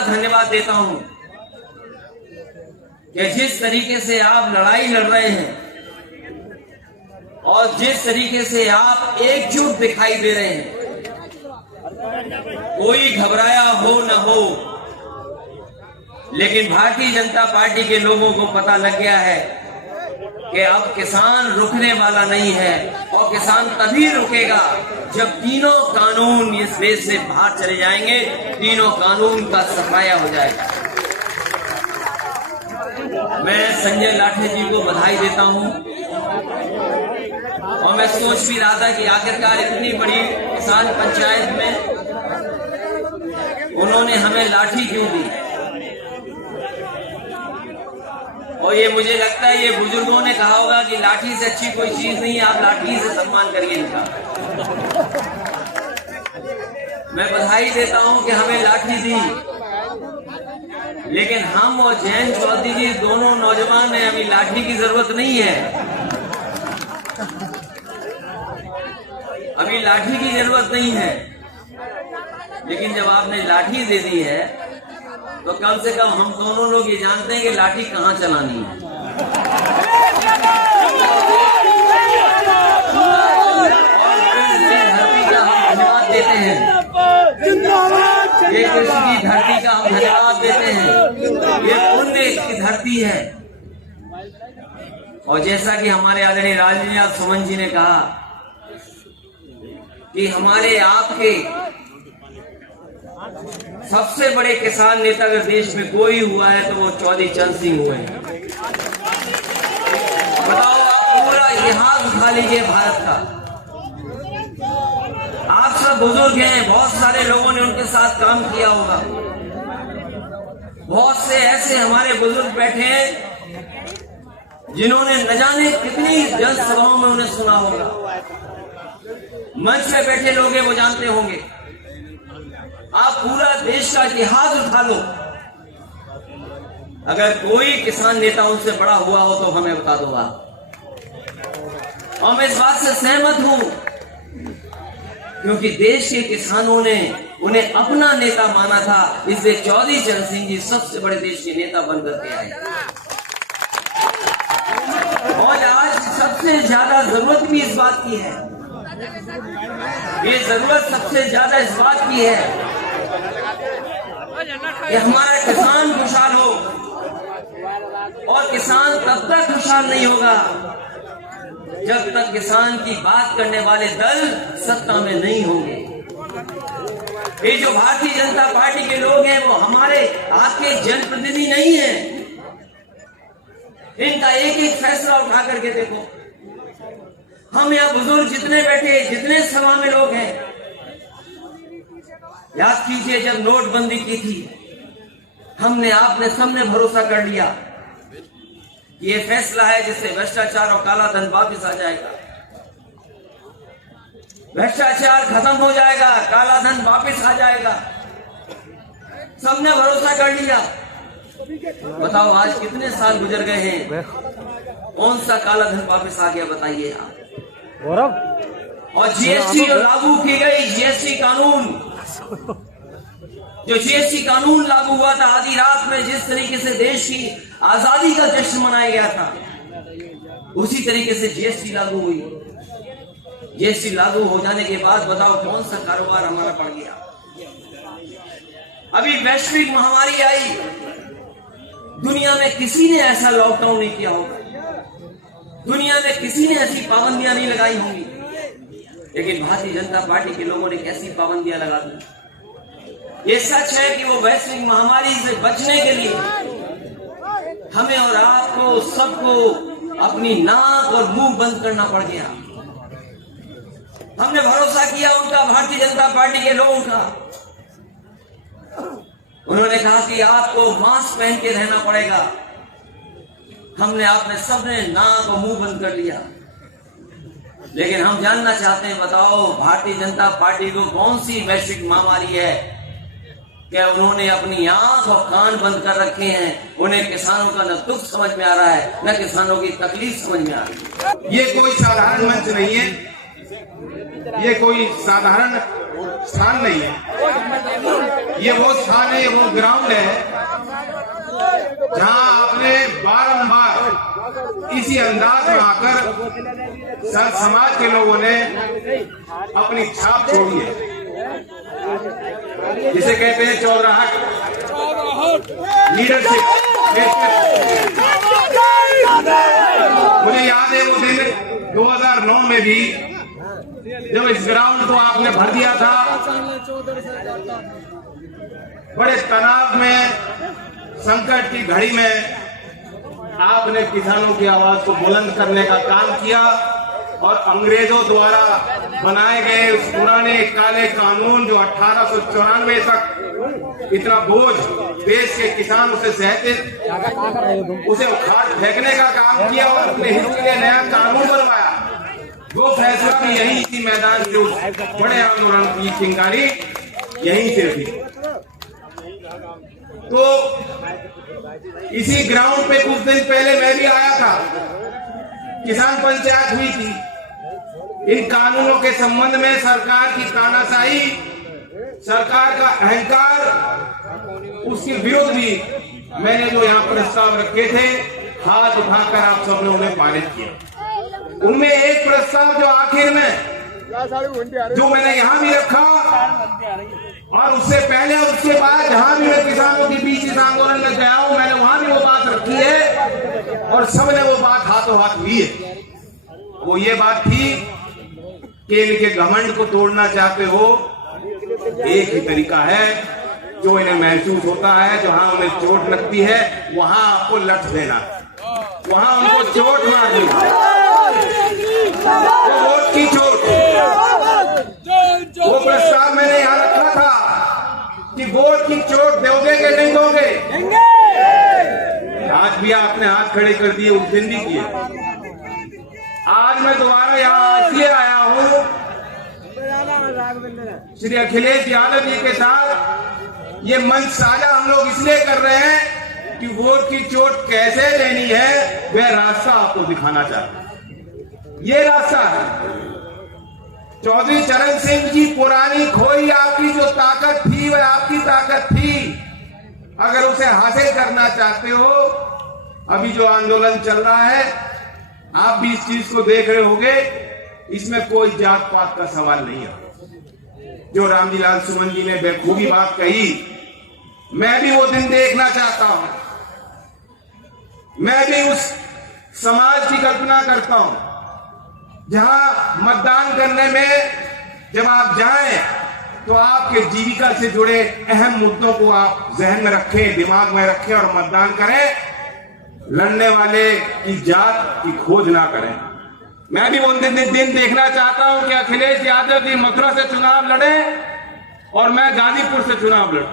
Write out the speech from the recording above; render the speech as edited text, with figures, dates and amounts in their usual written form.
का धन्यवाद देता हूं कि जिस तरीके से आप लड़ाई लड़ रहे हैं और जिस तरीके से आप एकजुट दिखाई दे रहे हैं, कोई घबराया हो न हो, लेकिन भारतीय जनता पार्टी के लोगों को पता लग गया है कि अब किसान रुकने वाला नहीं है और किसान तभी रुकेगा जब तीनों कानून इस देश से बाहर चले जाएंगे, तीनों कानून का सफाया हो जाएगा। मैं संजय लाठे जी को बधाई देता हूं और मैं सोच भी रहा था कि आखिरकार इतनी बड़ी किसान पंचायत में उन्होंने हमें लाठी क्यों दी। और ये मुझे लगता है ये बुजुर्गों ने कहा होगा कि लाठी से अच्छी कोई चीज नहीं है, आप लाठी से सम्मान करिए इनका। मैं बधाई देता हूं कि हमें लाठी दी, लेकिन हम और जयंत चौधरी जी दोनों नौजवान हैं, अभी लाठी की जरूरत नहीं है, अभी लाठी की जरूरत नहीं है। लेकिन जब आपने लाठी दे दी है तो कम से कम हम दोनों लोग ये जानते हैं कि लाठी कहां चलानी है। और धरती का हम धन्यवाद देते हैं, ये कृषि की धरती का हम धन्यवाद देते हैं, ये पुण्य की धरती है। और जैसा कि हमारे आदरणीय राजनीति सुमन जी ने कहा कि हमारे आपके सबसे बड़े किसान नेता अगर देश में कोई हुआ है तो वो चौधरी चरण सिंह हुए हैं। बताओ, आप पूरा इतिहास उठा लीजिए भारत का, आप सब बुजुर्ग हैं, बहुत सारे लोगों ने उनके साथ काम किया होगा, बहुत से ऐसे हमारे बुजुर्ग बैठे हैं जिन्होंने न जाने कितनी जनसभाओं में उन्हें सुना होगा, मंच पे बैठे लोग हैं वो जानते होंगे। आप पूरा देश का इतिहास उठा लो, अगर कोई किसान नेता उनसे बड़ा हुआ हो तो हमें बता दो आप। और मैं इस बात से सहमत हूं क्योंकि देश के किसानों ने उन्हें अपना नेता माना था, इसलिए चौधरी चरण सिंह जी सबसे बड़े देश के नेता बनकर के आए। और आज सबसे ज्यादा जरूरत भी इस बात की है, ये जरूरत सबसे ज्यादा इस बात की है कि हमारा किसान खुशहाल हो, और किसान तब तक खुशहाल नहीं होगा जब तक किसान की बात करने वाले दल सत्ता में नहीं होंगे। ये जो भारतीय जनता पार्टी के लोग हैं वो हमारे आपके जनप्रतिनिधि नहीं हैं, इनका एक एक फैसला उठा करके देखो। हम यहाँ बुजुर्ग जितने बैठे, जितने सभा में लोग हैं, याद कीजिए जब नोटबंदी की थी, हमने आपने सबने भरोसा कर लिया कि ये फैसला है जिससे भ्रष्टाचार और काला धन वापिस आ जाएगा, भ्रष्टाचार खत्म हो जाएगा, काला धन वापिस आ जाएगा, सबने भरोसा कर लिया। बताओ आज कितने साल गुजर गए हैं, कौन सा काला धन वापिस आ गया बताइए आप। और जीएसटी जो लागू की गई, जीएसटी कानून, जो जीएसटी कानून लागू हुआ था, आधी रात में जिस तरीके से देश की आजादी का जश्न मनाया गया था, उसी तरीके से जीएसटी लागू हुई। जीएसटी लागू हो जाने के बाद बताओ कौन सा कारोबार हमारा बढ़ गया। अभी वैश्विक महामारी आई, दुनिया में किसी ने ऐसा लॉकडाउन नहीं किया होगा, दुनिया में किसी ने ऐसी पाबंदियां नहीं लगाई होंगी, लेकिन भारतीय जनता पार्टी के लोगों ने कैसी पाबंदियां लगा दी। ये सच है कि वो वैश्विक महामारी से बचने के लिए हमें और आपको सबको अपनी नाक और मुंह बंद करना पड़ गया। हमने भरोसा किया उनका, भारतीय जनता पार्टी के लोगों का। उन्होंने कहा कि आपको मास्क पहन के रहना पड़ेगा, हमने आपने सबने नाक और मुंह बंद कर लिया। लेकिन हम जानना चाहते हैं, बताओ भारतीय जनता पार्टी को कौन सी वैश्विक महामारी है, क्या उन्होंने अपनी आंख और कान बंद कर रखे हैं? उन्हें किसानों का न दुख समझ में आ रहा है, न किसानों की तकलीफ समझ में आ रही है। ये कोई साधारण मंच नहीं है, ये कोई साधारण स्थान नहीं है। ये वो स्थान है, ये वो ग्राउंड है जहां आपने बारंबार इसी अंदाज में आकर संत समाज के लोगों ने अपनी छाप छोड़ी है, जिसे कहते हैं चौधराहट लीडरशिप। मुझे याद है वो दिन 2009 में भी जब इस ग्राउंड को आपने भर दिया था, बड़े तनाव में, संकट की घड़ी में आपने किसानों की आवाज को बुलंद करने का काम किया और अंग्रेजों द्वारा बनाए गए उस पुराने काले कानून जो 1894 तक इतना बोझ देश के किसान उसे सहते, उसे उखाड़ फेंकने का काम किया और अपने हित के लिए नया कानून बनवाया। वो फैसला भी यही इसी मैदान से उस बड़े आंदोलन की चिंगारी यहीं से थी। तो इसी ग्राउंड पे कुछ दिन पहले मैं भी आया था, किसान पंचायत हुई थी। इन कानूनों के संबंध में सरकार की तानाशाही, सरकार का अहंकार, उसके विरुद्ध भी मैंने जो यहाँ प्रस्ताव रखे थे, हाथ उठाकर आप सबने उन्हें पारित किया। उनमें एक प्रस्ताव जो आखिर में जो मैंने यहाँ भी रखा और उससे पहले और उसके बाद जहां भी मैं किसानों के बीच इस आंदोलन में गया हूं, मैंने वहां भी वो बात रखी है और सबने वो बात हाथों हाथ हुई है। वो ये बात थी कि इनके घमंड को तोड़ना चाहते हो, एक ही तरीका है जो इन्हें महसूस होता है, जहां उन्हें चोट लगती है वहां आपको लठ देना, वहां उनको चोट मारनी, वो वोट की चोट। वो प्रस्ताव मैंने यहाँ रखा था कि वोट की चोट दोगे कि नहीं दोगे। आज भी आपने हाथ खड़े कर दिए, उस दिन भी किए। आज मैं दोबारा यहाँ इसलिए आया हूँ श्री अखिलेश यादव जी के साथ। ये मंच साझा हम लोग इसलिए कर रहे हैं कि वोट की चोट कैसे लेनी है वह रास्ता आपको दिखाना चाहते हैं। ये रास्ता है चौधरी चरण सिंह जी, पुरानी खोई आपकी जो ताकत थी वह आपकी ताकत थी। अगर उसे हासिल करना चाहते हो, अभी जो आंदोलन चल रहा है आप भी इस चीज को देख रहे होंगे, इसमें कोई जात पात का सवाल नहीं है। जो रामजी लाल सुमन जी ने बेखूबी बात कही, मैं भी वो दिन देखना चाहता हूं। मैं भी उस समाज की कल्पना करता हूं जहां मतदान करने में जब आप जाएं तो आपके जीविका से जुड़े अहम मुद्दों को आप जहन में रखें, दिमाग में रखें और मतदान करें। लड़ने वाले की जात की खोज ना करें। मैं भी उन दिन देखना चाहता हूं कि अखिलेश यादव जी मथुरा से चुनाव लड़े और मैं गाजीपुर से चुनाव लड़ूं।